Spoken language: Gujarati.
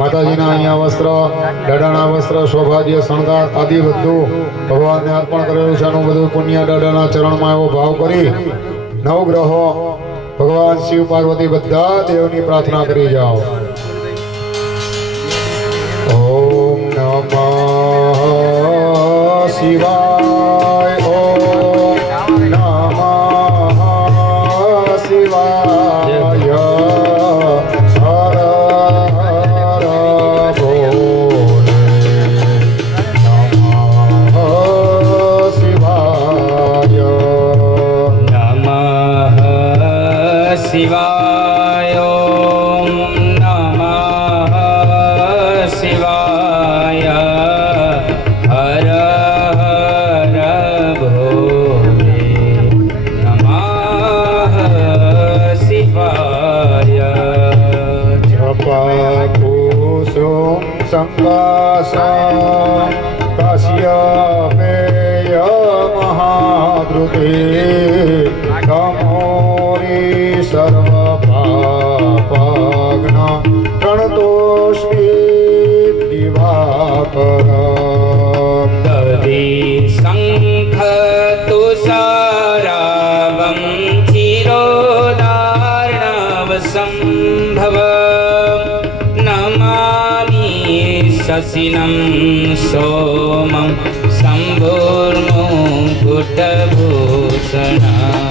માતાજીના અહીંયા વસ્ત્ર, દાદાના વસ્ત્ર, સૌભાગ્ય, શણગાર આદિ બધું ભગવાનને અર્પણ કરેલું છે. આનું બધું પુણ્ય દાદાના ચરણમાં એવો ભાવ કરી નવગ્રહો ભગવાન શિવ પાર્વતી બધા દેવની પ્રાર્થના કરી જાઓ. ઓમ નમઃ શિવાય. ઓમ નમઃ શિવાય. હર હર બોલે. નમઃ શિવાય. નમઃ શિવાય. ઓમ નમઃ શિવાય. હર હર ભોલે. નમઃ શિવાય. જપા કુસુમ સંકાસમ કાશ્યપેય મહાદ્રુતે તમોરી સર્વ પાપગ્ન પ્રણતોષ્મી દિવાકર. દધિ શંખ તુષારાવં ચિરોદાર્ણવ સંભવ નમામિ શશિનં સોમં શંભુર્મુકુટભૂષણ.